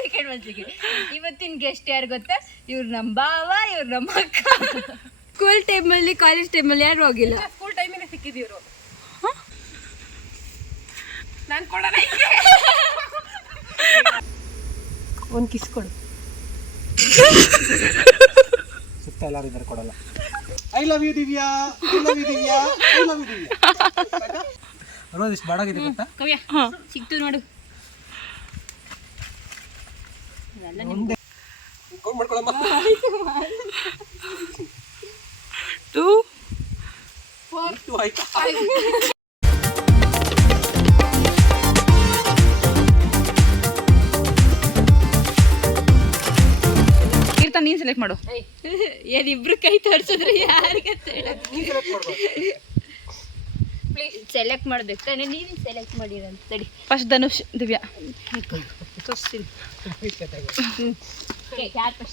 Second ಒಂದ್ second ಇವತ್ತಿನ guest ಯಾರು ಗೊತ್ತಾ? ಇವ್ರು ನಮ್ಮ ಬಾವ ಇವ್ರು ನಮ್ಮ ಅಕ್ಕ. ಸ್ಕೂಲ್ ಟೈಮಲ್ಲಿ ಕಾಲೇಜ್ ಟೈಮಲ್ಲಿ ಯಾರು ಹೋಗಿಲ್ಲ? ಸ್ಕೂಲ್ ಟೈಮಿಗೆ ಸಿಕ್ಕಿದ್ದೀವ್ರು. ನಾನು ಕೊಡೋಣ ಒಂದು ಕಿಸ್ ಕೊಡು. ಸುತ್ತ ಎಲ್ಲರೂ ಇದ್ದಾರೆ ಕೊಡಲ್ಲ. I love you Divya. I love you Divya. I love you Divya. ಇಷ್ಟು ಬಾಡಾಗಿದೆ ಗೊತ್ತಾ? ಕವ್ಯ ಸಿಕ್ತು ನೋಡು. ಟೂ. ಇಷ್ಟು ಆಯ್ತಾ? ಕೀರ್ತನ್ ನೀನ್ ಸೆಲೆಕ್ಟ್ ಮಾಡು. ಏನಿಬ್ರು ಕೈ ತೋರ್ಸಿದ್ರೆ ಯಾರಿಗೆ ಸೆಲೆಕ್ಟ್ ಮಾಡ್ಬೇಕು. ತಾನೆ ನೀನು ಸೆಲೆಕ್ಟ್ ಮಾಡಿರಂತ ಫಸ್ಟ್ ಧನುಷ್ ದಿವ್ಯಾ. ತೋರಿಸ್ತೀನಿ. ಯಾರು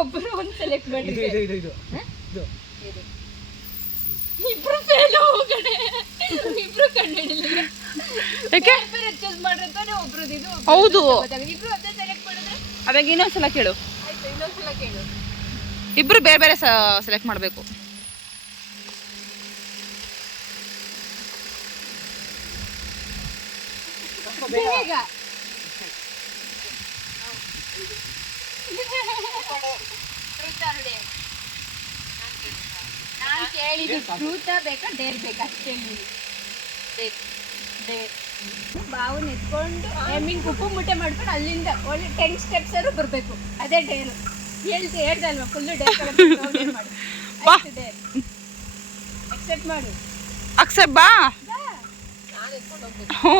ಒಬ್ಬರು ಒಂದು ಸೆಲೆಕ್ಟ್ ಇದು ಇದು ಇದು ಇದು. ಇದು. ಇಬ್ರು ಫೇಲ್ ಇಬ್ರು ಕಂಡಿಡಿಲ್ಲ ಯಾಕೆ ಚೂಸ್ ಮಾಡ್ರೆ ತಾನೆ ಒಬ್ರದ್ದು ಇದು ಹೌದು. ಇಬ್ರು ಅದೇ ಸೆಲೆಕ್ಟ್ ಮಾಡಿದ್ರೆ? ಅವಾಗ ಇನ್ನೊಂದ್ಸಲ ಕೇಳು. ಆಯ್ತು ಇನ್ನೊಂದ್ಸಲ ಕೇಳು. ಇಬ್ರು ಬೇರೆ ಬೇರೆ ಸೆಲೆಕ್ಟ್ ಮಾಡಬೇಕು. ನಾನು ಕೇಳಿದ್ದು ಟ್ರೂತ ಬೇಕಾ ಡೇರ್ ಬೇಕಾ? ಅಷ್ಟೇ ಬಾವನ್ ಎತ್ಕೊಂಡು ಮೀನ್ ಉಪ್ಪು ಮುಟ್ಟೆ ಮಾಡ್ಕೊಂಡು ಅಲ್ಲಿಂದ ಒಳ್ಳೆ ಟೆನ್ ಸ್ಟೆಪ್ಸ್ ಅವರು ಬರಬೇಕು. ಅದೇ ಡೇರು ಹೇಳ್ತಿ ಹೇಳ್ದಲ್ವಾ? ಫುಲ್ಲು ಡೇರ್ ಮಾಡಿ? ಬಾ. ಡೇರ್ ಅಕ್ಸೆಪ್ಟ್ ಮಾಡು. ಅಕ್ಸೆಪ್ಟ್ ಬಾ. ಹ್ಞೂ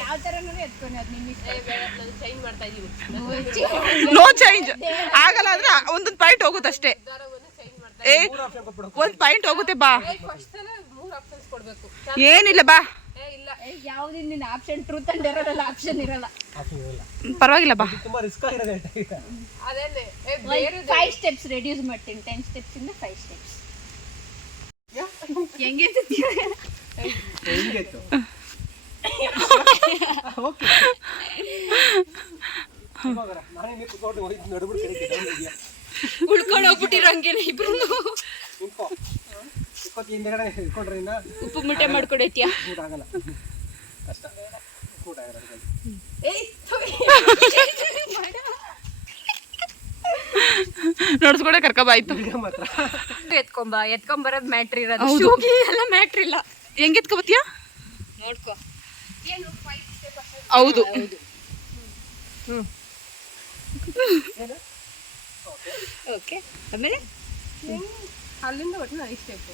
ಯಾವ ಥರನೂ ಎತ್ಕೊಂಡು ಅದು ನಿನ್ನ ಇಷ್ಟ. ಚೇಂಜ್ ಮಾಡ್ತಾ ಇದೀವಿ ನೋ ಚೇಂಜ್ ಆಗಲ್ಲ ಅಂದ್ರೆ ಒಂದೊಂದು ಪಾಯಿಂಟ್ ಹೋಗುತ್ತೆ ಅಷ್ಟೇ ಏ ಮೂರು ಆಪ್ಷನ್ ಕೊಟ್ಬಿಡು ಒಂದ್ ಪಾಯಿಂಟ್ ಹೋಗುತ್ತೆ ಬಾ. ಫಸ್ಟ್ ಮೂರು ಆಪ್ಷನ್ಸ್ ಕೊಡಬೇಕು. ಏನಿಲ್ಲ ಬಾ. ಏ ಇಲ್ಲ. ಯಾವ್ದಿಂದ ನಿನ್ನ ಆಪ್ಷನ್ ಟ್ರೂತ್ ಅಂಡ್ ಇರಲ್ಲ ಆಪ್ಷನ್ ಇರಲ್ಲ ಆಪ್ಷನ್ ಇರಲ್ಲ. ಪರವಾಗಿಲ್ಲ ಬಾ. ಫೈವ್ ಸ್ಟೆಪ್ಸ್ ರೆಡ್ಯೂಸ್ ಮಾಡ್ತೀನಿ. ಟೆನ್ ಸ್ಟೆಪ್ಸ್ ಇಂದ ಫೈವ್ ಸ್ಟೆಪ್ಸ್ ಹೆಂಗೆ ಉಳ್ಕೊಂಡು ಹೋಗ್ಬಿಟ್ಟಿರೋ ಹಂಗೇನೆ ಇಬ್ರು ಉಪ್ಪು ಮುಟ್ಟೆ ಮಾಡ್ಕೊಡೈತಿಯಾ. ನೋಡ್ಸ್ಕೊಡೆ ಕರ್ಕೊಬಾಯ್ತು ಎತ್ಕೊಂಬ ಎತ್ಕೊಂಬರೋದು ಮ್ಯಾಟ್ರ್ ಇರೋದು. ಎಲ್ಲ ಮ್ಯಾಟ್ರ್ ಇಲ್ಲ. ಹೆಂಗ್ ಎತ್ಕೊಬತ್ತೀಯ ನೋಡ್ಕೊ. ಹೌದು. ಓಕೆ ಆಮೇಲೆ? ಅಲ್ಲಿಂದ ಒಟ್ಟು ಐದು ಸ್ಟೆಪ್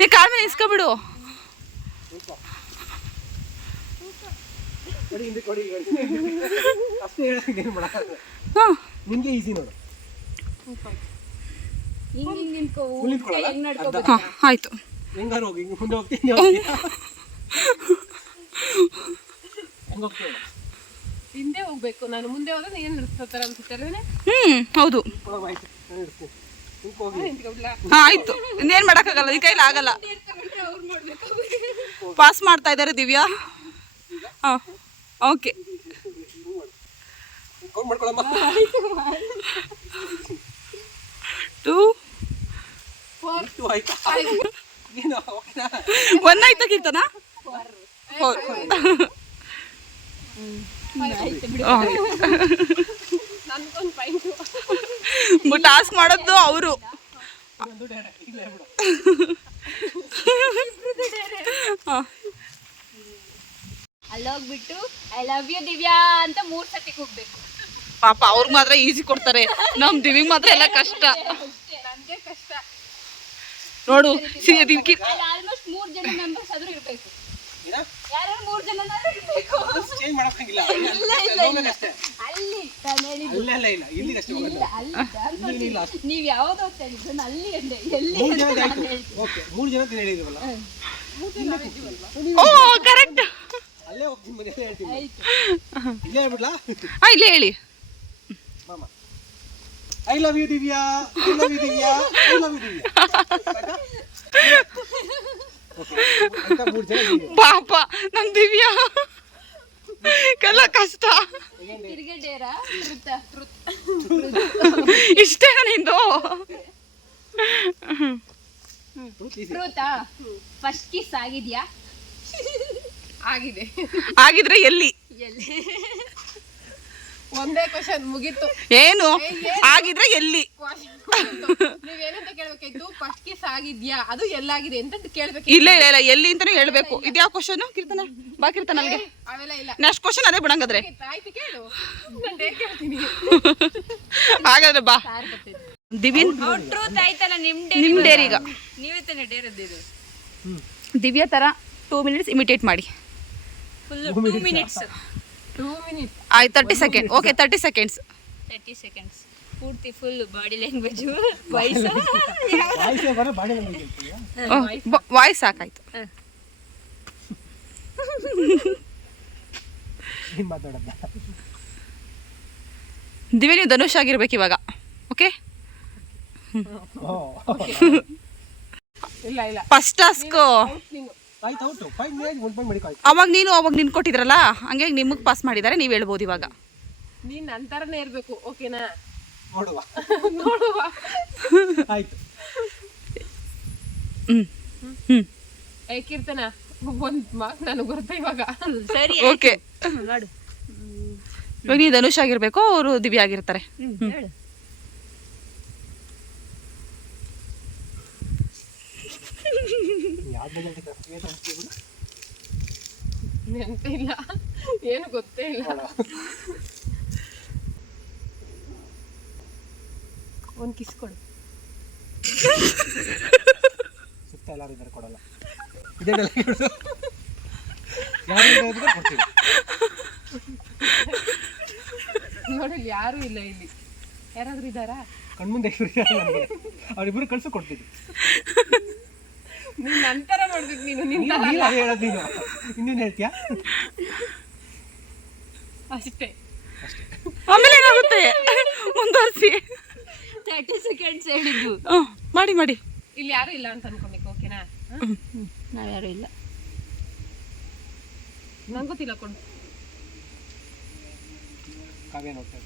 ನೀ ಕಾಲ್ ಮೇಲೆ ಇಸ್ಕೊಬಿಡು ನಿಮ್ಗೆ ಈಸಿ ನೋಡು. ಆಯ್ತು. ಹೆಂಗಾರು ಹೋಗಿ ಹಿಂಗೆ ಮುಂದೆ ಹೋಗ್ತೀನಿ ಹೆಂಗೆ ಹೋಗ್ತೀವಿ ಹಿಂದೆ ಹೋಗ್ಬೇಕು ನಾನು ಮುಂದೆ ಹೋದ್ರೆ ನೀನು ನಡೆಸ್ತಾರ ಅನ್ಸುತ್ತೆ ಅಲ್ವೇನೆ ಹ್ಮ್ ಹೌದು. ಕೊಡೋ ಆಯ್ತು ನಾನು ಹೋಗಿ ಹಾ ಆಯ್ತು. ಇನ್ನೇನ್ ಮಾಡಕ್ಕಾಗಲ್ಲ ಈ ಕೈಲಿ ಆಗಲ್ಲ. ಪಾಸ್ ಮಾಡ್ತಾ ಇದ್ದಾರೆ ದಿವ್ಯಾ? ಹಾ ಓಕೆ. ಟೂ ಫೋರ್ ಆಯ್ತಾ? ಓಕೆನಾ ಒನ್ ಆಯ್ತಾ ಕೀರ್ತನ ಫೋರ್ ನನ್ಗೊಂದು ಪಾಯಿಂಟು ಟಾಸ್ಕ್ ಮಾಡೋದು ಅವರು ಅಲ್ಲೋಗ್ಬಿಟ್ಟು ಐ ಲವ್ ಯು ದಿವ್ಯಾ ಅಂತ ಮೂರ್ ಸತಿ ಹೋಗ್ಬೇಕು. ಪಾಪ ಅವ್ರಿಗೆ ಮಾತ್ರ ಈಸಿ ಕೊಡ್ತಾರೆ. ನಮ್ ದಿವಿಗ್ ಮಾತ್ರ ಎಲ್ಲ ಕಷ್ಟ. ನೋಡು ಅಲ್ಲಿ ನೀವ್ ಯಾವ್ದು ಎಲ್ಲಿ ಮೂರು ಜನ ಓ ಕರೆಕ್ಟ್ ಅಲ್ಲೇ ಹೋಗ್ತೀನಿ ಹೇಳ್ತೀನಿ. ಇಲ್ಲೇ ಹೇಳ್ಬಿಡ್ಲಾ? ಹಾ ಇಲ್ಲೇ ಹೇಳಿ. ಮಾಮ. I love you Divya I love you Divya I love you Divya ಅಂತ ಮೂರು ಜನ ಪಾಪ ನಮ್ ದಿವ್ಯಾ ಕಲ ಕಷ್ಟ ಇಷ್ಟೇ ನಿಂದು. ಫಸ್ಟ್ ಕಿಸ್ ಆಗಿದ್ಯಾ? ಆಗಿದೆ. ಆಗಿದ್ರೆ ಎಲ್ಲಿ? ಎಲ್ಲಿ? ಒಂದೇ ಕ್ವಶನ್ ಮುಗೀತು. ಏನು? ಆಗಿದ್ರೆ ಎಲ್ಲಿ? ನೀವೇನಂತ ಕೇಳ್ಬೇಕಾಯ್ತು ಫಸ್ಟ್ ಕಿಸ್ ಆಗಿದ್ಯಾ ಅದು ಎಲ್ಲಾಗಿದೆ ಅಂತ ಕೇಳ್ಬೇಕು. ಇಲ್ಲ ಇಲ್ಲ ಇಲ್ಲ. ಎಲ್ಲಿ ಅಂತಾನೆ ಹೇಳ್ಬೇಕು. ಇದ್ಯಾವ ಕ್ವಶನ್ ಕೀರ್ತನ? ಬಾ ಕೀರ್ತನ ನನಗೆ ಅವೆಲ್ಲ ಇಲ್ಲ. ನೆಕ್ಸ್ಟ್ ಕ್ವಶನ್ ಅದೇ ಬಿಡಂಗಾದ್ರೆ. ಆಯ್ತು ಕೇಳು. ನಾನು ಹೇಗೆ ಕೇಳ್ತೀನಿ. ಹಾಗಾದ್ರೆ ಬಾ. ದಿವಿನ್ ಟ್ರೂತ್ ಆಯ್ತಲ್ಲ ನಿಮ್ ನಿಮ್ ಡೇರಿಗ ನೀವೇ ತಾನೇ ಡೇರದ್ದು ದಿವ್ಯ ತರ ಟೂ ಮಿನಿಟ್ಸ್ ಇಮಿಟೇಟ್ ಮಾಡಿ. ಫುಲ್ ಟೂ ಮಿನಿಟ್ಸ್ ಆಯ್ತು thirty second okay thirty seconds thirty seconds ಪೂರ್ತಿ ಫುಲ್ ಬಾಡಿ ಲ್ಯಾಂಗ್ವೇಜ್ ವಾಯ್ಸ್ ವಾಯ್ಸೇ ಸಾಕಾಯ್ತು. ದಿವ್ಯ ನೀವು ಧನುಷ್ ಆಗಿರ್ಬೇಕು ಇವಾಗ. ಓಕೆ. ಇಲ್ಲ ಇಲ್ಲ. ಫಸ್ಟ್ ಟಾಸ್ಕ್ ಅವಾಗ ನೀನು ಅವಾಗ ನಿನ್ ಕೊಟ್ಟಿದ್ರಲ್ಲ ಹಂಗೆ ನಿಮಗೆ ಪಾಸ್ ಮಾಡಿದ್ದಾರೆ ನೀವು ಹೇಳ್ಬೋದು ಇವಾಗ. ನೀನ್ ನಂತರನೇ ಇರಬೇಕು ಓಕೆನಾ? ನೋಡುವ. ನೋಡುವ. ಆಯ್ತು. ಹ್ಮ್ ಹ್ಮ್. ಏ ಕೀರ್ತನ ಒಂದ್ ಮಾರ್ಕ್ ನನಗೆ ಗೊತ್ತ ಇವಾಗ. ಸರಿ ಓಕೆ. ಮಾಡು. ಇವಾಗ ನೀ ಧನುಷ್ ಆಗಿರ್ಬೇಕು ಅವರು ದಿವ್ಯ ಆಗಿರ್ತಾರೆ. ಹೇಳು. ಯಾವ್ದು ಗಂಟೆ ಕರೆಕ್ಟ್ ಅನ್ಸ್ತೀವಿ ನೆನಪೇ ಇಲ್ಲ ಏನು ಗೊತ್ತೇ ಇಲ್ಲ. ಒಂದ್ ಕಿಸ್ ಕೊಡು. ಸುತ್ತ ಎಲ್ಲರೂ ಇದ್ದಾರೆ ಕೊಡಲ್ಲ. ಇದೇನೆಲ್ಲ ಹೇಳೋದು ಯಾರು ಕೊಡ್ತೀವಿ ಇಲ್ಲಿ ಯಾರು ಇಲ್ಲ ಇಲ್ಲಿ. ಯಾರಾದ್ರೂ ಇದ್ದಾರಾ? ಕಣ್ಮುಂದೆ ಅವ್ರಿಬ್ರು ಕಳ್ಸು ಕೊಡ್ತೀವಿ ನೀನ್ ನಂತರ ಮಾಡ್ಬೇಕು ನೀನು ನಿನ್ನ ನೀನು ನೀನು ಅದೇ ಹೇಳೋದು ನೀನು. ಇನ್ನೇನು ಹೇಳ್ತೀಯಾ? ಅಷ್ಟೇ. ಆಮೇಲೆ ಏನಾಗುತ್ತೆ? ಮುಂದುವರಿಸಿ ತರ್ಟಿ ಸೆಕೆಂಡ್ಸ್ ಹೇಳಿದ್ದು. ಮಾಡಿ ಮಾಡಿ. ಇಲ್ಲಿ ಯಾರು ಇಲ್ಲ ಅಂತ ಅನ್ಕೊಬೇಕು ಓಕೆನಾ ನಾವ್ಯಾರು ಇಲ್ಲ. ನಂಗೆ ಗೊತ್ತಿಲ್ಲ ಕೊಂಡು. ಕಾವ್ಯ ನೋಡ್ತಾ.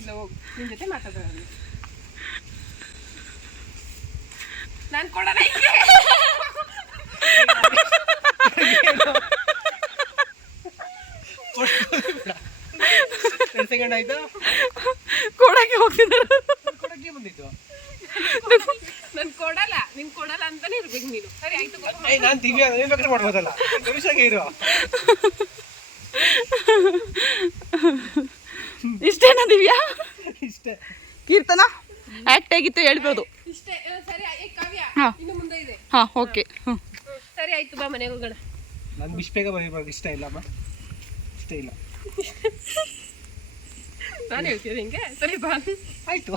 ಇಲ್ಲ ಹೋಗು. ನಿಮ್ಮ ಜೊತೆ ಮಾತಾಡೋಣ ನಾನು ಕೊಡೋಣ ಸೆಕೆಂಡ್ ಆಯ್ತಾ? ಕೊಡಕ್ಕೆ ಹೋಗ್ತಿದ್ದಾರೆ. ಕೊಡಕ್ಕೆ ಬಂದಿತ್ತು ನಾನು ಕೊಡಲ್ಲ ನಿನ್ ಕೊಡಲ್ಲ ಅಂತಾನೆ ಇರ್ಬೇಕು ನೀನು. ಸರಿ ಆಯ್ತು ನಾನು ದಿವ್ಯಾ ಏನ್ ಬೇಕಾದ್ರೆ ಮಾಡ್ಬೋದಲ್ಲ. ಗರುಷಾಗೆ ಇರು. ಇಷ್ಟೇನಾ ದಿವ್ಯಾ? ಇಷ್ಟೇ. ಕೀರ್ತನ? ಆಕ್ಟ್ ಆಗಿತ್ತು ಹೇಳ್ಬೋದು ಇಷ್ಟೇ ಆ, ಸರಿ ಏ ಕಾವ್ಯ ಹಾ. ಇನ್ನು ಮುಂದೆ ಇದೆ. ಹಾ ಓಕೆ. ಹ್ಮ್, ಸರಿ ಆಯ್ತು ಬಾ ಮನೆಗೆ ಹೋಗೋಣ. ಇಷ್ಟ ಬೇಗ ಬರೀಬಾರ್ದು ಇಷ್ಟ ಇಲ್ಲಮ್ಮ ಇಷ್ಟ ಇಲ್ಲ. ನಾನು ಹೇಳ್ತೀನಿ ಹಿಂಗೆ? ಸರಿ ಬಾ. ಆಯ್ತು.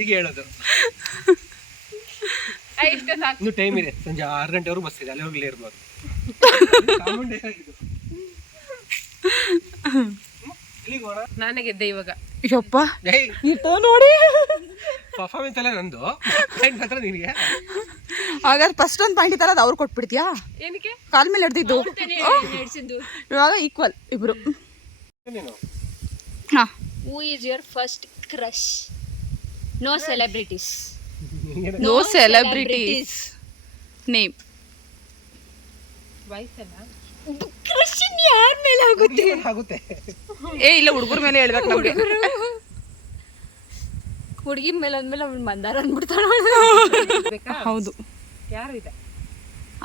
ಈಗ ಹೇಳೋದು. ಆ, ಇಷ್ಟೇ ಸಾಕು. ಇನ್ನು ಟೈಮ್ ಇದೆ. ಸಂಜೆ ಆರು ಗಂಟೆವರೆಗೂ ಬಸ್ ಇದೆ. ಅಲ್ಲಿ ಹೋಗ್ಲೇ ಇರ್ಬೋದು. ಕಾಮನ್ ಡೇ ಆಗಿದ್ದು ಎಲ್ಲಿಗೆ ಹೋಗೋಣ? ನಾನೇ ಗೆದ್ದೆ ಇವಾಗ. ಯಪ್ಪ ಏಯ್. ಕೀರ್ತನ ನೋಡಿ. ಪರ್ಫಾರ್ಮೆನ್ಸ್ ಎಲ್ಲ ನಂದು. ಪಾಯಿಂಟ್ ಮಾತ್ರ ನಿನಗೆ. ಹಾಗಾದ್ರೆ ಫಸ್ಟ್ ಒಂದು ಪಾಯಿಂಟ್ ಇತ್ತಲ್ಲ ಅದು ಅವ್ರು ಕೊಟ್ಬಿಡ್ತೀಯಾ? ಏನಕ್ಕೆ? ಕಾಲ್ ಮೇಲೆ ಹಿಡ್ದಿದ್ದು ಇವಾಗ ಈಕ್ವಲ್ ಇಬ್ರು. ಹಾಂ. ಹಾ is your first crush no celebrities no celebrities name ವಯಸ್ಸಲ್ಲ crush ಯಾರ ಮೇಲೆ ಆಗುತ್ತೆ? ಆಗುತ್ತೆ. ಏ ಇಲ್ಲ ಹುಡುಗರ ಮೇಲೆ ಹೇಳ್ಬೇಕು ನಮಗೆ. ಹುಡುಗಿ ಮೇಲೆ ಅಂದ್ಮೇಲೆ ಅವ್ನು ಮಂದಾರ ಅಂದ್ಬಿಡ್ತಾಳ ಬೇಕಾ? ಹೌದು. ಯಾರು ಇದೆ?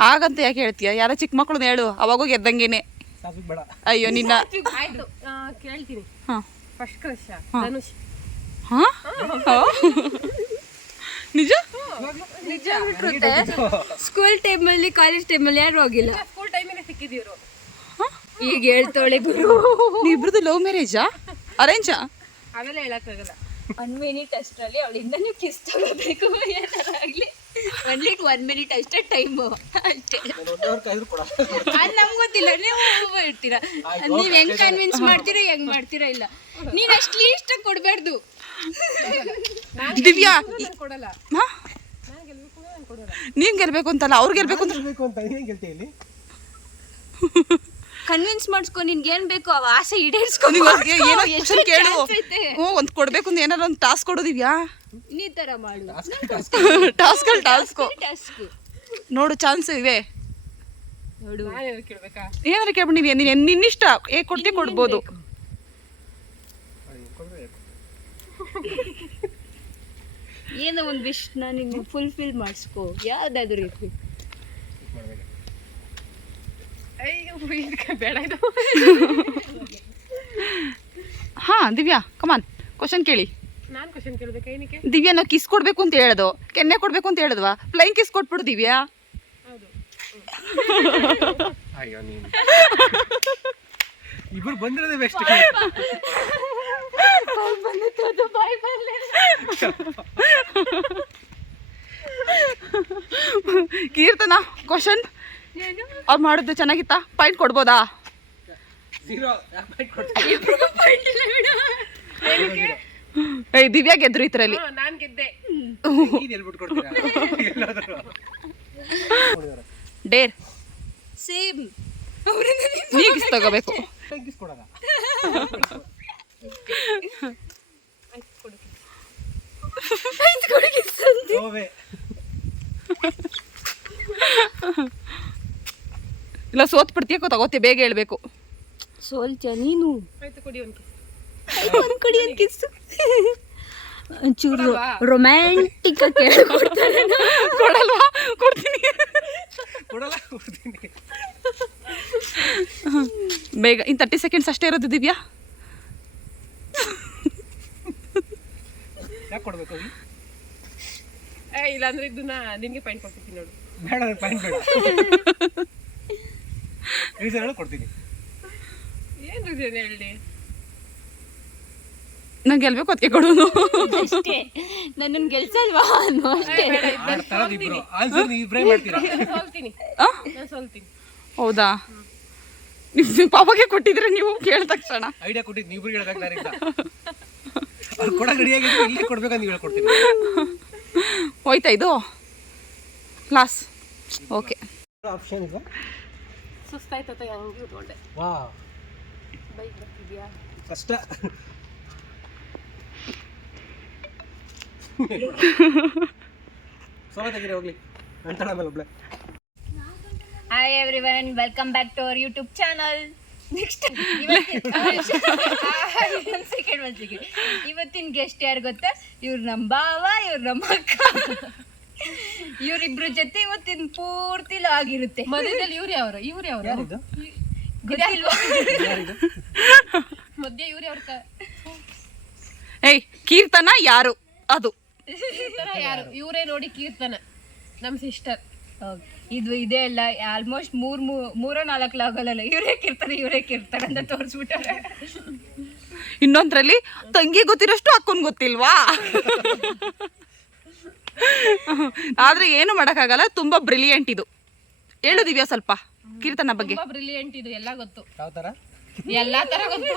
ಆಗಂತ ಯಾಕೆ ಹೇಳ್ತೀಯ? ಯಾರ ಚಿಕ್ಕ ಮಕ್ಕಳು ಹೇಳು ಅವಾಗೂ ಗೆದ್ದಂಗೆನೆ. ಸಾಕು ಬೇಡ. ಅಯ್ಯೋ ನಿನ್ನ ಆಯ್ತು ಕೇಳ್ತೀನಿ. ಹಾ. First crush Dhanush. ಹಾ? ಹಾ? ನಿಜ. ನಿಜ. ಸ್ಕೂಲ್ ಟೈಮಲ್ಲಿ ಕಾಲೇಜ್ ಟೈಮಲ್ಲಿ ಯಾರು ಹೋಗಿಲ್ಲ. ಸ್ಕೂಲ್ ಟೈಮಲ್ಲಿ ಸಿಕ್ಕಿದ್ದೀವ್ರು. ಈಗ ಹೇಳ್ತಾಳೆ ಗುರು. ಇಬ್ರದ್ದು ಲವ್ ಮ್ಯಾರೇಜಾ ಅರೇಂಜಾ ಆಮೇಲೆ ಹೇಳಕ್ಕಾಗಲ್ಲ. ಒನ್ ಮಿನಿಟ್ ಅಷ್ಟರಲ್ಲಿ ಅವಳಿಂದ ನೀವು ಕಿಸ್ ತಗೋಬೇಕು. ಏನಾರಾಗ್ಲಿ ಒನ್ಲಿ ಒನ್ ಮಿನಿಟ್ ಅಷ್ಟೇ ಟೈಮು ಅಷ್ಟೇ. ಅದು ನಮ್ಗೆ ಗೊತ್ತಿಲ್ಲ. ನೀವು ಇರ್ತೀರಾ ನೀವು ಹೆಂಗ್ ಕನ್ವಿನ್ಸ್ ಮಾಡ್ತೀರಾ ಹೆಂಗ್ ಮಾಡ್ತೀರಾ ಇಲ್ಲ. ನೀನ್ ಅಷ್ಟು ಲೀಸ್ಟ್ ಕೊಡ್ಬಾರ್ದು. ದಿವ್ಯಾ? ನಾನು ಕೊಡಲ್ಲ. ಹಾ? ನಾನು ಗೆಲ್ಬೇಕು ಅಂತಲ್ಲ ಅವ್ರು ಗೆಲ್ಬೇಕು ಅಂತ ಬೇಕು ನೀನ್ ಕನ್ವಿನ್ಸ್ ಮಾಡಿಸ್ಕೊ ನಿನ್ಗೆ ಏನ್ ಬೇಕು ಅವ ಆಸೆ ಈಡೇರಿಸ್ಕೊ ನೀವ್ ಅವ್ರಿಗೆ ಏನೋ ಎಷ್ಟು ಕೇಳು? ಹ್ಞೂ ಒಂದ್ ಕೊಡ್ಬೇಕು ಅಂತ ಏನಾರ ಒಂದು ಟಾಸ್ಕ್ ಕೊಡೋದಿದ್ಯಾ ನೀ ತರ ಮಾಡು. ಟಾಸ್ಕಲ್ ಟಾಸ್ಕು ಟಾಸ್ಕ್ ನೋಡು ಚಾನ್ಸ್ ಇವೆ. ನೋಡು. ನಾನು ಕೇಳ್ಬೇಕಾ? ಏನಾರ ಕೇಳ್ಬಿಟ್ಟು ನೀನ್ ನೀನ್ ನಿನ್ನಿಷ್ಟ. ಏ ಕೊಡ್ತಿ ಕೊಡ್ಬೋದು. ಏನೋ ಒಂದ್ ವಿಶ್ ನಿನ್ಗೆ ಫುಲ್ಫಿಲ್ ಮಾಡಿಸ್ಕೋ. ಯಾವ್ದಾದ್ರು ಇರ್ಲಿ ಅಯ್ಯೋ ಇದಕ್ಕೆ ಬೇಡ ಇದು ಹಾ ದಿವ್ಯಾ ಕಮಾನ್ ಕ್ವಶನ್ ಕೇಳಿ. ನಾನು ಕ್ವಶನ್ ಕೇಳಬೇಕು ಏನಕ್ಕೆ ದಿವ್ಯಾ ನಾವು ಕಿಸ್ ಕೊಡಬೇಕು ಅಂತ ಹೇಳೋದು ಕೆನ್ನೆ ಕೊಡ್ಬೇಕು ಅಂತ ಹೇಳಿದ್ವಾ? ಫ್ಲೈಂಗ್ ಕಿಸ್ ಕೊಟ್ಬಿಡು ದಿವ್ಯಾ. ಹೌದು. ಅಯ್ಯೋ ನೀನು. ಇಬ್ರು ಬಂದಿರೋದೇ ಬೆಸ್ಟ್ ಕೀರ್ತನ ಕ್ವಶನ್ ಅವ್ರು ಮಾಡಿದ್ದು ಚೆನ್ನಾಗಿತ್ತಾ? ಪಾಯಿಂಟ್ ಕೊಡ್ಬೋದಾ? ದಿವ್ಯಾ ಗೆದ್ರು ಇದ್ರಲ್ಲಿ ನಾನು ಗೆದ್ದೆ. ಡೇರ್. ಸೇಮ್ ತಗೋಬೇಕು. ಇಲ್ಲ ಸೋತ್ ಬಿಡ್ತೀಯ ತಗೋತಿ ಬೇಗ ಹೇಳ್ಬೇಕು. ಸೋಲ್ತ್ಯ ನೀನು? ಆಯ್ತು ಕೊಡಿ ಒಂದು ಕಿಸ್ಸು ಒಂಚೂರು ರೊಮ್ಯಾಂಟಿಕ್ ಆಗಿ ಕೇಳ್ಕೊಡ್ತಾರೆ ಕೊಡಲ್ಲ ಕೊಡ್ತೀನಿ. ಕೊಡಲ್ಲ ಕೊಡ್ತೀನಿ. ಬೇಗ ಇನ್ ತರ್ಟಿ ಸೆಕೆಂಡ್ಸ್ ಅಷ್ಟೇ ಇರೋದು ದಿವ್ಯಾ? ಯಾಕೆ ಕೊಡ್ಬೇಕು? ಏ ಇಲ್ಲಾಂದ್ರೆ ಇದನ್ನ ನಿಮಗೆ ಪಾಯಿಂಟ್ ಕೊಡ್ತೀನಿ ನೋಡು. ಬೇಡ ಪಾಯಿಂಟ್ ಬೇಡ. ರೀಸನ್ ಹೇಳಿ ಕೊಡ್ತೀನಿ. ಏನು ರೀಸನ್ ಹೇಳಿ ನಾನು ಗೆಲ್ಬೇಕು ಅದಕ್ಕೆ ಕೊಡೋನು. ಅಷ್ಟೇ. ನನ್ನ ಗೆಲ್ಸಲ್ವಾ ಅನ್ನೋ ಅಷ್ಟೇ. ಆನ್ಸರ್ ನೀವು ಇಬ್ರೇ ಮಾಡ್ತೀರಾ? ನಾನು ಸೋಲ್ತೀನಿ? ನಾನು ಸೋಲ್ತೀನಿ. ಹೌದಾ? ನಿಮ್ಮ ಪಾಪಗೆ ಕೊಟ್ಟಿದ್ರೆ ನೀವು ಕೇಳಿದ ತಕ್ಷಣ. ಐಡಿಯಾ ಕೊಟ್ಟಿದ್ದು ನೀವು ಇಬ್ರಿಗೆ ಹೇಳ್ಬೇಕು ನಾನಿಂದ ಅವ್ರು ಕೊಡೋ ಗಡಿಯಾಗಿದ್ದು ಇಲ್ಲಿ ಕೊಡ್ಬೇಕಂತ ನೀವು ಹೇಳ್ಕೊಡ್ತೀನಿ. ಹೋಯ್ತಾ ಇದು? ಕ್ಲಾಸ್ ಓಕೆ ಆಪ್ಷನ್ ಇದೆ? ಸುಸ್ತಾಯ್ತತ ಹಂಗೆ ಉಟ್ಕೊಂಡೆ ವಾ ಬೈಕ್ ಬರ್ತಿದ್ಯಾ? ಕಷ್ಟ. ಸೋಲ ತೆಗೀರಿ ಹೋಗ್ಲಿ ಅಂತಾಳ ಮೇಲೆ ಒಬ್ಳೆ. Hi everyone welcome back to our YouTube channel next ಒಂದ್ ಸೆಕೆಂಡ್ ಒಂದ್ ಸೆಕೆಂಡ್ ಇವತ್ತಿನ ಗೆಸ್ಟ್ ಯಾರು ಗೊತ್ತಾ? ಇವ್ರು ನಮ್ಮ ಬಾವ ಇವ್ರು ನಮ್ಮ ಅಕ್ಕ. ಇವ್ರಿಬ್ರ ಜೊತೆ ಇವತ್ತಿನ ಪೂರ್ತಿ ಆಗಿರುತ್ತೆ ಮಧ್ಯದಲ್ಲಿ ಇವ್ರು ಯಾವ್ರು? ಇವ್ರು ಯಾವ್ರು? ಯಾರು ಗೊತ್ತಿಲ್ವಾ? ಮಧ್ಯೆ ಇವ್ರು ಯಾವ್ರ ಏಯ್ ಕೀರ್ತನ ಯಾರು? ಅದು. ಕೀರ್ತನ ಯಾರು? ಇವರೇ ನೋಡಿ ಕೀರ್ತನ ನಮ್ಮ ಸಿಸ್ಟರ್. ಇದು ಇದೇ ಅಲ್ಲ ಆಲ್ಮೋಸ್ಟ್ ಮೂರ್ ಮೂರೋ ನಾಲ್ಕು ಲಾಗಲ್ಲ ಇವರೇ ಕಿರ್ತಾರೆ ಇವರೇ ಕೀರ್ತನ ಅಂತ ತೋರಿಸ್ಬಿಟ್ಟಾರೆ. ಇನ್ನೊಂದ್ರಲ್ಲಿ ತಂಗಿ ಗೊತ್ತಿರೋಷ್ಟು ಅಕ್ಕನ್ ಗೊತ್ತಿಲ್ವಾ? ಆದ್ರೆ ಏನು ಮಾಡಕ್ಕಾಗಲ್ಲ ತುಂಬಾ ಬ್ರಿಲಿಯಂಟ್ ಇದು. ಹೇಳುದಿವ್ಯಾ ಸ್ವಲ್ಪ ಕೀರ್ತನ ಬಗ್ಗೆ. ತುಂಬಾ ಬ್ರಿಲಿಯಂಟ್ ಇದು ಎಲ್ಲ ಗೊತ್ತು. ಯಾವ ಥರ ಎಲ್ಲಾ ತರ ಗೊತ್ತು.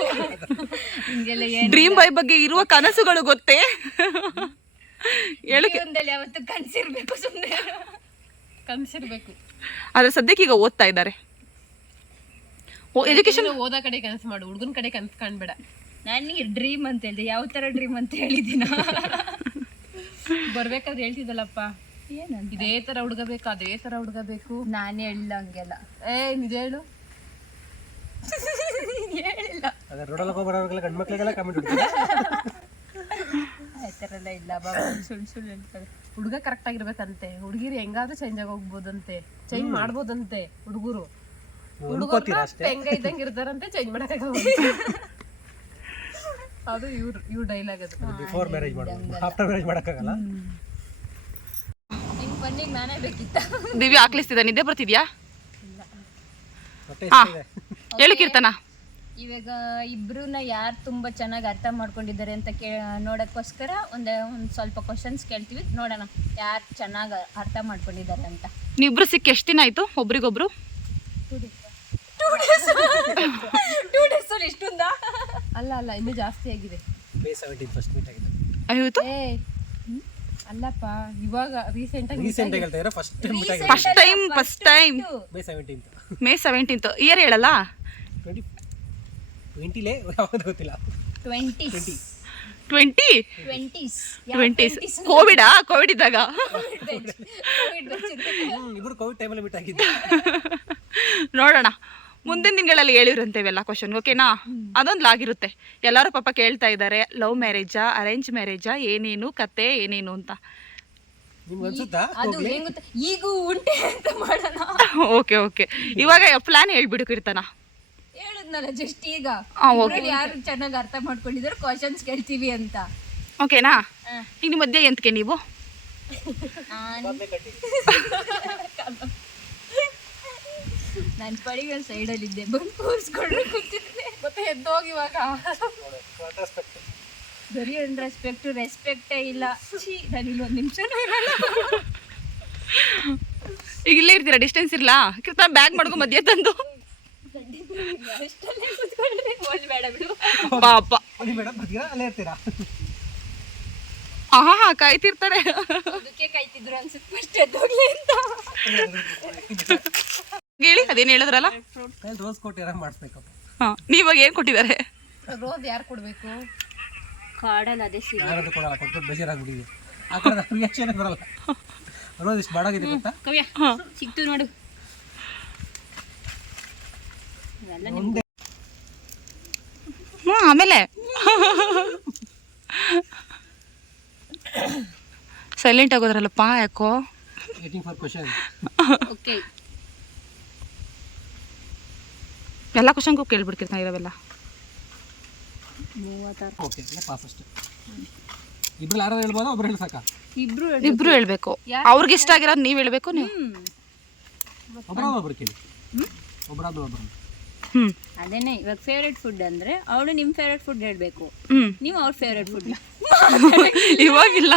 ಡ್ರೀಮ್ ಬಾಯ್ ಬಗ್ಗೆ ಇರುವ ಕನಸುಗಳು ಗೊತ್ತೇ? ಹೇಳು ಕಿ- ಜೀವನದಲ್ಲಿ ಯಾವತ್ತು ಕನ್ಸಿರ್ಬೇಕು ಸುಮ್ಮನೆ ಕನ್ಸಿರ್ಬೇಕು ಆದ್ರೆ ಸದ್ಯಕ್ಕೆ ಈಗ ಓದ್ತಾ ಇದ್ದಾರೆ. ಎಜುಕೇಶನ್ ಓದೋ ಕಡೆ ಕನಸು ಮಾಡು ಹುಡುಗನ ಕಡೆ ಕನಸು ಕಾಣ್ಬೇಡ. ನಾನು ಡ್ರೀಮ್ ಅಂತ ಹೇಳಿದೆ ಯಾವ ತರ ಡ್ರೀಮ್ ಅಂತ ಹೇಳಿದ್ದೀನ. ಬರ್ಬೇಕಾದ್ರೆ ಹೇಳ್ತಿದ್ದಲ್ಲಪ್ಪ. ಏನಂತ? ಇದೇ ತರ ಹುಡುಗ ಬೇಕು ಅದೇ ತರ ಹುಡುಗ ಬೇಕು ನಾನೇ ಹೇಳಿಲ್ಲ ಹಂಗೆಲ್ಲ ಏ ನಿಜ ಹೇಳು. ಹೇಳಿಲ್ಲ. ಅದೇ ರೋಡಲ್ಲಿ ಹೋಗೋರೆಲ್ಲ ಗಂಡು ಮಕ್ಳಿಗೆಲ್ಲ ಕಮೆಂಟ್ ಹೊಡಿತಾರೆ? ಆ ಥರ ಎಲ್ಲ ಇಲ್ಲ ಬಾಬಾ ಸುಳ್ಳು ಸುಳ್ಳು ಹೇಳ್ತಾರೆ. ಹುಡುಗ ಕರೆಕ್ಟ್ ಆಗಿರ್ಬೇಕಂತೆ. ಹುಡುಗಿರು ಹೆಂಗಾದ್ರೂ ಚೇಂಜ್ ಆಗಿ ಹೋಗ್ಬೋದಂತೆ ಚೇಂಜ್ ಮಾಡ್ಬೋದಂತೆ ಹುಡುಗರು. ಹುಡುಗ ಅಷ್ಟೇ. ಹೆಂಗ ಇದ್ದಂಗೆ ಇರ್ತಾರಂತೆ ಚೇಂಜ್ ಮಾಡಕ್ಕಾಗಲ್ಲ ಅದು ಇವ್ರು ಇವ್ರ ಡೈಲಾಗ್ ಅದು. ಬಿಫೋರ್ ಮ್ಯಾರೇಜ್ ಮಾಡೋದು. ಆಫ್ಟರ್ ಮ್ಯಾರೇಜ್ ಮಾಡೋಕ್ಕಾಗಲ್ಲ? ನಿಮ್ ಬನ್ನಿಗೆ ನಾನೇ ಬೇಕಿತ್ತ? ದಿವ್ಯ ಹಾಕ್ಲಿಸ್ತಿದ್ದ ನಿದ್ದೆ ಬರ್ತಿದ್ಯಾ? ಹೊಟ್ಟೆ ಹಾ. ಹೇಳು ಕೀರ್ತನ. ಇವಾಗ ಇಬ್ರನ್ನ ಯಾರು ತುಂಬಾ ಚೆನ್ನಾಗಿ ಅರ್ಥ ಮಾಡ್ಕೊಂಡಿದ್ದಾರೆ ಅಂತ ಕೇ ನೋಡೋಕ್ಕೋಸ್ಕರ ಒಂದು ಒಂದು ಸ್ವಲ್ಪ ಕ್ವಶನ್ಸ್ ಕೇಳ್ತೀವಿ. ನೋಡೋಣ ಯಾರು ಚೆನ್ನಾಗಿ ಅರ್ಥ ಮಾಡ್ಕೊಂಡಿದ್ದಾರೆ ಅಂತ. ನೀವಿಬ್ರು ಸಿಕ್ಕ ಎಷ್ಟು ದಿನ ಆಯ್ತು ಒಬ್ರಿಗೊಬ್ರು? ಟೂ ಡೇಸ್ ಅಲ್ಲಿ ಇಷ್ಟೊಂದ? ಅಲ್ಲ ಅಲ್ಲ ಇನ್ನೂ ಜಾಸ್ತಿ ಆಗಿದೆ. ಮೇ ಸೆವೆಂಟೀನ್ ಫಸ್ಟ್ ಮೀಟ್ ಆಗಿದೆ ಐವತ್ತು? ಏ ಅಲ್ಲಪ್ಪ ಇವಾಗ ರೀಸೆಂಟ್ ಆಗಿ ರೀಸೆಂಟ್ ಆಗಿ ಹೇಳ್ತಾ ಇದ್ರೆ ಫಸ್ಟ್ ಟೈಮ್ ಮೀಟ್ ಆಗಿದೆ. First time first time May seventeenth May seventeenth year ಹೇಳಲ್ಲ? ಟ್ವೆಂಟಿ ಟ್ವೆಂಟಿಲೇ ಯಾವುದು ಗೊತ್ತಿಲ್ಲ. ಟ್ವೆಂಟಿ ಟ್ವೆಂಟಿ ಟ್ವೆಂಟೀಸ್ ಟ್ವೆಂಟೀಸ್ ಕೋವಿಡಾ ಕೋವಿಡ್ ಇದ್ದಾಗ? ಹ್ಮ್, ಇಬ್ರು ಕೋವಿಡ್ ಟೈಮಲ್ಲಿ ಮೀಟ್ ಆಗಿದ್ದು. ನೋಡೋಣ. ಮುಂದಿನ ದಿನಗಳಲ್ಲಿ ಹೇಳಿರಂತೆ ಇವೆಲ್ಲ ಕ್ವಶನ್ ಓಕೆನಾ ಅದೊಂದು ಲಾಗಿರುತ್ತೆ ಎಲ್ಲರೂ ಪಾಪ ಕೇಳ್ತಾ ಇದ್ದಾರೆ ಲವ್ ಮ್ಯಾರೇಜಾ ಅರೇಂಜ್ ಮ್ಯಾರೇಜಾ ಏನೇನು ಕತೆ ಏನೇನು ಅಂತ. ನಿಮ್ಗೆ ಅನ್ಸುತ್ತಾ? ಅದು ಹೆಂಗ್ ಗೊತ್ತಾ ಈಗೂ ಉಂಟೆ ಅಂತ ಮಾಡೋಣ. ಓಕೆ ಓಕೆ ಇವಾಗ ಪ್ಲಾನ್ ಹೇಳ್ಬಿಡು ಕೀರ್ತನ ಹೇಳುದ್ನಲ್ಲ ಜಸ್ಟ್ ಈಗ. ಯಾರು ಚೆನ್ನಾಗಿ ಅರ್ಥ ಮಾಡ್ಕೊಂಡಿದ್ದಾರೆ ಕ್ವಶನ್ಸ್ ಕೇಳ್ತೀವಿ ಅಂತ. ಓಕೆನಾ ಈಗ ನಿಮ್ಮ ಮಧ್ಯೆ ಎಂತಕ್ಕೆ ನೀವು? ನನ್ನ ಪಡಿಗೆ ಸೈಡಲ್ಲಿ ಇದ್ದೆ ಬಂದು ಕೂರಿಸ್ಕೊಂಡ್ರೆ ಕೂತಿದ್ದೆ. ಮತ್ತೆ ಎದ್ದೋಗಿ ಇವಾಗ. ಬರೀ ಒಂದು ರೆಸ್ಪೆಕ್ಟು ರೆಸ್ಪೆಕ್ಟೇ ಇಲ್ಲ. ಛೀ ನಾನು ಇಲ್ಲಿ ಒಂದು ನಿಮಿಷ ಈಗ ಇಲ್ಲೇ ಇರ್ತೀರಾ? ಡಿಸ್ಟೆನ್ಸ್ ಇರಲ್ಲ ಕೃತ ಬ್ಯಾಗ್ ಮಾಡ್ಕೊ ಮಧ್ಯೆ ತಂದು. ಅಷ್ಟಲ್ಲೇ ಕೂತ್ಕೊಂಡ್ರೆ ಹೋಲ್ ಬೇಡ ಬಿಡು. ಪಾಪ. ಬನ್ನಿ ಹಾ ಬರ್ತೀರಾ? ಅಲ್ಲೇ ಇರ್ತೀರಾ? ಆಹಾ ಕಾಯ್ತಿರ್ತಾರೆ. ಅದಕ್ಕೆ ಕಾಯ್ತಿದ್ರು ಅನ್ಸುತ್ತೆ. ಫಸ್ಟ್ ಎದ್ದೋಗ್ಲಿ ಅಂತ. ಅದೇನು ಹೇಳಿದ್ರಲ್ಲ? ರೋಸ್ ಮಾಡಿಸ್ಬೇಕು? ಹಾಂ ನೀವಾಗ ಏನು ಕೊಟ್ಟಿದ್ದಾರೆ? ರೋಸ್ ಯಾರು ಕೊಡಬೇಕು? ಕಾಡಲ್ಲಿ ಅದೇ ಕೊಡಲ್ಲ ಕೊಟ್ಟು ಬೇಜಾರಾಗ್ಬಿಟ್ಟಿದೆ ಆ ಕಡೆ ರಿಯಾಕ್ಷನ್ ಬರಲ್ಲ. ರೋಸ್ ಇಷ್ಟು ಬಾಡಾಗಿದೆ ಗೊತ್ತಾ? ಕವ್ಯ ಸಿಕ್ತು ನೋಡು. ಇವೆಲ್ಲ ನಿಮ್ ಒಂದೇ. ಹ್ಞೂ ಆಮೇಲೆ. ಸೈಲೆಂಟ್ ಆಗೋದ್ರಲ್ಲಪ್ಪ ಯಾಕೋ? ವೇಟಿಂಗ್ ಫಾರ್ ಕ್ವಶನ್ ಓಕೆ ಎಲ್ಲ ಕ್ವಶನ್ಗೂ ಕೇಳ್ಬಿಡ್ತಿರ್ತಾನೆ ಇರೋವೆಲ್ಲ. ಓಕೆ ಪಾಸ್ ಅಷ್ಟೇ. ಇಬ್ರಲ್ಲಿ ಯಾರು ಹೇಳ್ಬೋದಾ? ಒಬ್ರು ಹೇಳಿ ಸಾಕ? ಇಬ್ರು ಇಬ್ರು ಹೇಳ್ಬೇಕು. ಅವ್ರಿಗೆ ಇಷ್ಟ ಆಗಿರೋದು ನೀವು ಹೇಳ್ಬೇಕು ನೀವು. ಒಬ್ಬರಾದ ಒಬ್ರು ಕೇಳಿ. ಒಬ್ಬರಾದ ಒಬ್ರು. ಹ್ಞೂ ಅದೇನೆ ಇವಾಗ ಫೇವ್ರೆಟ್ ಫುಡ್ ಅಂದ್ರೆ ಅವಳು ನಿಮ್ ಫೇವ್ರೆಟ್ ಫುಡ್ ಹೇಳ್ಬೇಕು. ಹ್ಞೂ ನೀವು ಅವ್ರ ಫೇವ್ರೆಟ್ ಫುಡ್ ಇವಾಗಿಲ್ಲ.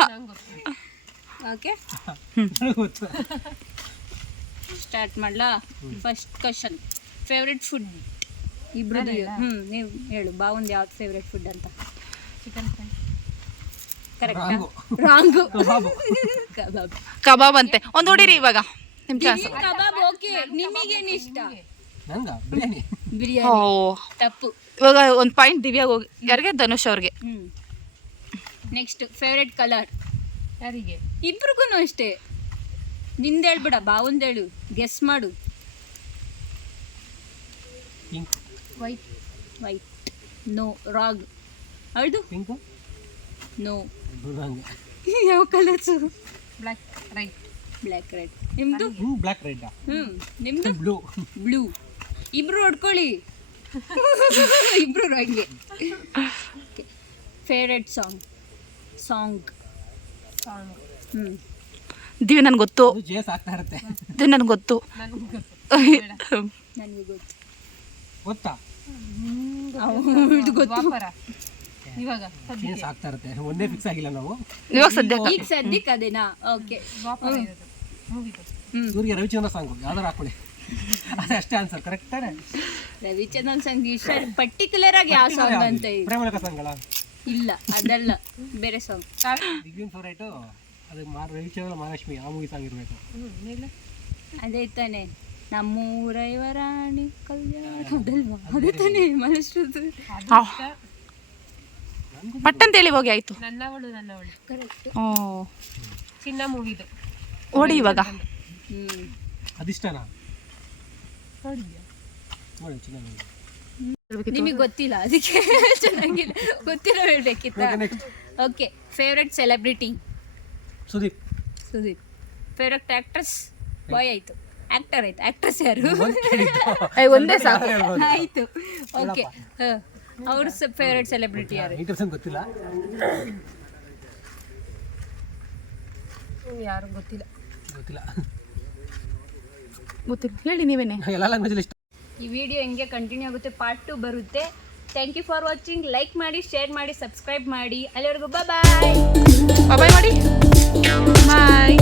ಓಕೆ ಸ್ಟಾರ್ಟ್ ಮಾಡ್ಲಾ? ಫಸ್ಟ್ ಕ್ವಶನ್ ಫೇವ್ರೆಟ್ ಫುಡ್ ಇಬ್ರು ಹ್ಞೂ ನೀವು ಹೇಳು. ಬಾವುಂದ್ ಯಾವ್ದು ಫೇವ್ರೆಟ್ ಫುಡ್ ಅಂತ. Chicken fry correct wrong. Wrong. ಕಬಾಬು. ಕಬಾಬ್. ಕಬಾಬ್ ಅಂತೆ. ಒಂದು ಹೊಡಿರಿ ಇವಾಗ. ನಿಮ್ ಚಾನ್ಸ್ ಕಬಾಬ್ ಓಕೆ. ನಿಮಗೇನು ಇಷ್ಟ? ನಂಗ? ಬಿರಿಯಾನಿ. ಓ ಬಿರಿಯಾನಿ ತಪ್ಪು. ಇವಾಗ ಒಂದು ಪಾಯಿಂಟ್ ದಿವ್ಯಾಗ ಹೋಗಿ ಯಾರಿಗೆ? ಧನುಷ್ ಅವ್ರಿಗೆ. ನೆಕ್ಸ್ಟ್ ಫೇವ್ರೆಟ್ ಕಲರ್ ಯಾರಿಗೆ? ಇಬ್ರಿಗೂ ಅಷ್ಟೇ. ನಿಂದ ಹೇಳ್ಬಿಡ ಬಾವುಂದ್ ಹೇಳು. ಗೆಸ್ ಮಾಡು. ಪಿಂಕ್ ವೈಟ್ ವೈಟ್ ನೋ ರಾಗ್ ಹೌದು? ಪಿಂಕು ನೋ ಯಾವ colours black right black red ನಿಮ್ದು? ಹ್ಞೂ ಬ್ಲ್ಯಾಕ್ ರೆಡ್ ಹ್ಞೂ ನಿಮ್ದು? ಬ್ಲೂ ಬ್ಲೂ ಇಬ್ರು ಹೊಡ್ಕೊಳ್ಳಿ. ಇಬ್ರು ಹಂಗೆ. ಫೇವ್ರೆಟ್ ಸಾಂಗ್ ಸಾಂಗ್ ಸಾಂಗ್ ಹ್ಞೂ ದಿವ್ಯ ನನ್ಗೆ ಗೊತ್ತು. ಅದು ಜೇಸ್ ಆಗ್ತಾ ಇರುತ್ತೆ. ಇದು ನನಗೆ ಗೊತ್ತು. ನನಗೆ ಗೊತ್ತು. ಗೊತ್ತಾ? ಗೊತ್ತು. ಇವಾಗ ಆಗ್ತಾ ಇರುತ್ತೆ. ಒಂದೇ ಫಿಕ್ಸ್ ಆಗಿಲ್ಲ ನಾವು. ಇವಾಗ ಸದ್ಯಕ್ಕೆ? ಈಗ ಸದ್ಯಕ್ಕೆ ಅದೇನಾ? ಓಕೆ. ಇರೋದು ಸೂರ್ಯ ರವಿಚಂದ್ರ ಸಾಂಗ್ ಯಾವ್ದಾರು ಹಾಕೊಳ್ಳಿ ಅದೇ ಅಷ್ಟೇ ಆನ್ಸರ್ ಕರೆಕ್ಟ್ ತಾನೆ? ರವಿಚಂದ್ರನ್ ಸಾಂಗ್ ಇಷ್ಟ ಪರ್ಟಿಕ್ಯುಲರ್ ಆಗಿ ಯಾವ ಸಾಂಗ್ ಅಂತ? ಪ್ರೇಮಲಕ ಸಾಂಗಳ ಇಲ್ಲ ಅದಲ್ಲ. ಬೇರೆ ಸಾಂಗ್ ದಿಗ್ವಿನ್ ಫೇವ್ರೇಟು ಅದು ಮಾ ರವಿಚಂದ್ರ ಮಹಾಲಕ್ಷ್ಮಿ ಆ ಮೂವಿ ಸಾಂಗ್ ಇರಬೇಕು. ಅದೇ ತಾನೆ. ನಮ್ಮೂರೈವ ರಾಣಿ ಕಲ್ಯಾಣ. ಅದಲ್ವಾ? ಅದೇ ತಾನೇ. ಮಹಾರಾಷ್ಟ್ರದ್ದು ಪಟ್ಟಂತೇಳಿ ಹೋಗಿ ಆಯ್ತು. ನನ್ನವಳು ನನ್ನವಳು. ಕರೆಕ್ಟ್ ಓ. ಚಿನ್ನ ಮೂವಿದು ಓಡಿ ಇವಾಗ? ಹ್ಞೂ ಅದಿಷ್ಟನಾ? ನೋಡಿದ್ಯಾ ನೋಡಿ ಚೆನ್ನಾಗಿ ನಿಮಗೆ ಗೊತ್ತಿಲ್ಲ ಅದಕ್ಕೆ ಚೆನ್ನಾಗಿಲ್ಲ. ಗೊತ್ತಿರೋ ಹೇಳ್ಬೇಕಿತ್ತು? Okay favourite celebrity Sudeep. Sudeep. Favourite actress ಬಾಯ್ ಆಯ್ತು. ಆಕ್ಟರ್ ಆಯ್ತು ಆಕ್ಟ್ರೆಸ್ ಯಾರು? ಒಂದೇ ಸಾಕು. ಆಯ್ತು ಓಕೆ ಅವ್ರ ಫೇವ್ರೆಟ್ ಸೆಲೆಬ್ರಿಟಿ ಯಾರು? ಗೊತ್ತಿಲ್ಲ. ಯಾರು ಗೊತ್ತಿಲ್ಲ. ಗೊತ್ತಿಲ್ಲ. ಗೊತ್ತಿಲ್ಲ. ಹೇಳಿ ನೀವೇನೆ. ಎಲ್ಲ ಲ್ಯಾಂಗ್ವೇಜಲ್ಲಿ ಈ ವಿಡಿಯೋ ಹೆಂಗೆ ಕಂಟಿನ್ಯೂ ಆಗುತ್ತೆ ಪಾರ್ಟ್ ಟು ಬರುತ್ತೆ. Thank you for watching like ಮಾಡಿ ಶೇರ್ ಮಾಡಿ ಸಬ್ಸ್ಕ್ರೈಬ್ ಮಾಡಿ. ಅಲ್ಲಿವರೆಗೂ ಬಾಯ್ ಬಾಯ್ ಮಾಡಿ ಬಾಯ್